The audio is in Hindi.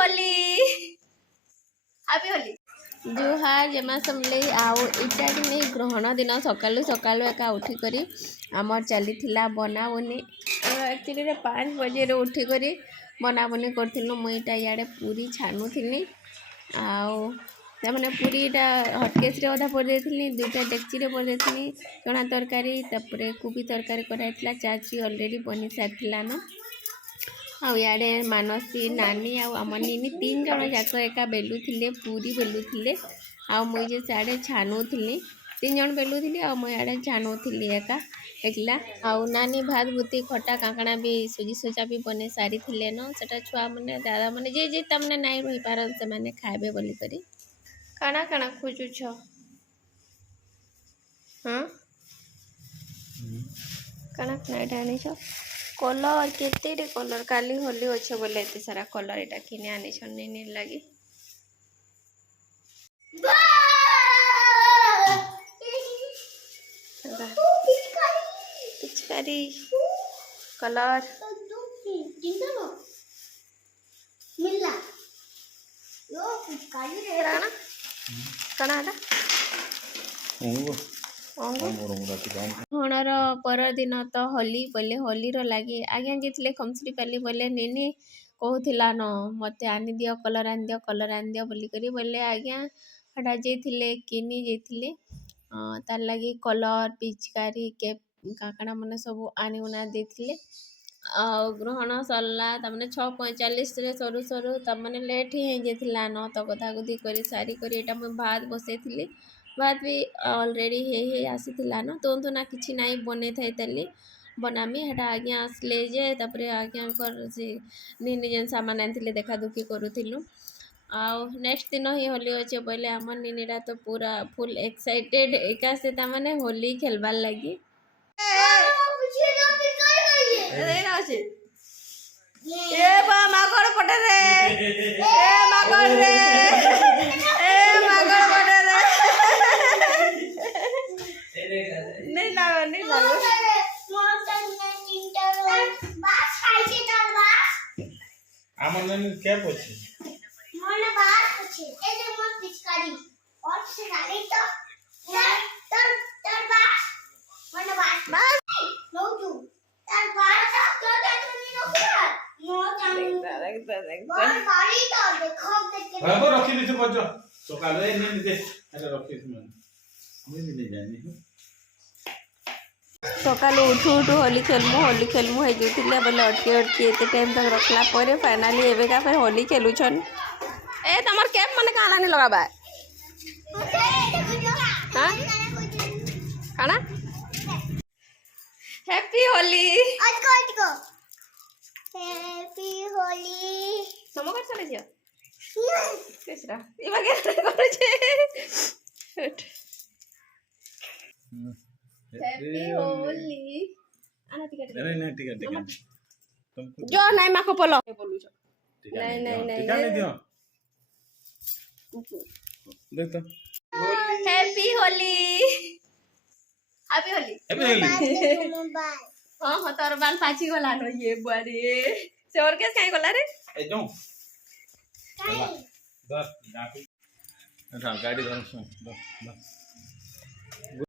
होली हैप्पी होली जुहार जमा समले आओ इटा नहीं ग्रहण दिन सकालू सकालू एका उठिक आमर चली बना बनी एक्चुअली 5 बजे उठिक बना बनी करूँ मुईटा इे पूरी छाणुनी मैंने पूरीटा हटकेस अधा पड़ दुईटा डेक्ची पड़ चना तरकारी कोबी तरकारी कराई चाची अलरेडी बनी सारी न आड़े मानसी नानी आम नी 3 जन जाक एका बेलुले पूरी बेलुले मुझे साड़े छाणुली 3 जन बेलुली आड़े छाणुली एका एकला नानी भात भूती खटा काकड़ा भी सुजी सुजा भी बने सारी थे न सेटा छुआ मैंने दादा मैंने जे तमने नाई रही पारन से मैंने खाइबे बोली करी काना काना खोजुछ हाँ काना काना एटा आनी छ कलर केते कलर काली होली अच्छे बोले एते सारा कलर एटा किने आनी छन्नी लगी पिचकारी कलर मिला यो पिचकारी रे राणा कना एटा हणर परदिन तो होली बोले होली रो लगे आज्ञा जी खमसरी पाली बोले नीनी कहूला न मत आनी दियो कलर आनी दियो बोलिकी बोले आज्ञा हटा जे किनी जे तार लगी कलर पिचकारी के काकड़ा मैंने सब आनी उना देथिले ग्रहण सरला तमने 6:45 रे सरू सरू तमने लेट ही जाइथिला न तो कथा कथी करी सारी करी एटा मैं भात बसैथिली भात भी ऑलरेडी हे आसीथिला न तो ना किछि नाई बने थाई तली बनामी हेटा आज्ञा आसले जे तापरे आज्ञा से निन जेन सामान आनथिले देखा दुखी करूथिलु नेक्स्ट दिन ही होली अच्छे बोले आम निनीटा तो पूरा फुल एक्साइटेड एका से तामाने होली खेलबार लगी मागड़ पटे रे मागड़ रे मागड़ पटे रे नहीं लागो नहीं लागो आमन क्या पूछी मोने बात पूछी ए जे मोर पिचकारी और से डाली तो तर बात मोने बात नो तू तर बात तो देखनी नो कर नो जानी देखता और बारी तो देखो देख हां वो रखी दी बजो तो काले नहीं दे अरे रखी मैं नहीं जानी सकालू उठू उठू होली खेलमु हो जाते बोले अटके अटके एत टाइम तक रखला पर फाइनाली एवेका फिर होली खेलुछन ए तमर कैप माने काना नहीं लगाबा हां खाना हैप्पी होली आज को हैप्पी होली नमो कर चले जियो केसरा इबा के करे छे हैप्पी होली आना टिकट नहीं टिकट तुमको जो नहीं माको बोलो बोलू छ नहीं टिकट दियो देख तो happy Holi happy Holi mobile हां हां तोर बाल पाची गला न ये बारे से और केस काई गला रे ए जो बस डाकी अच्छा गाड़ी धर सो बस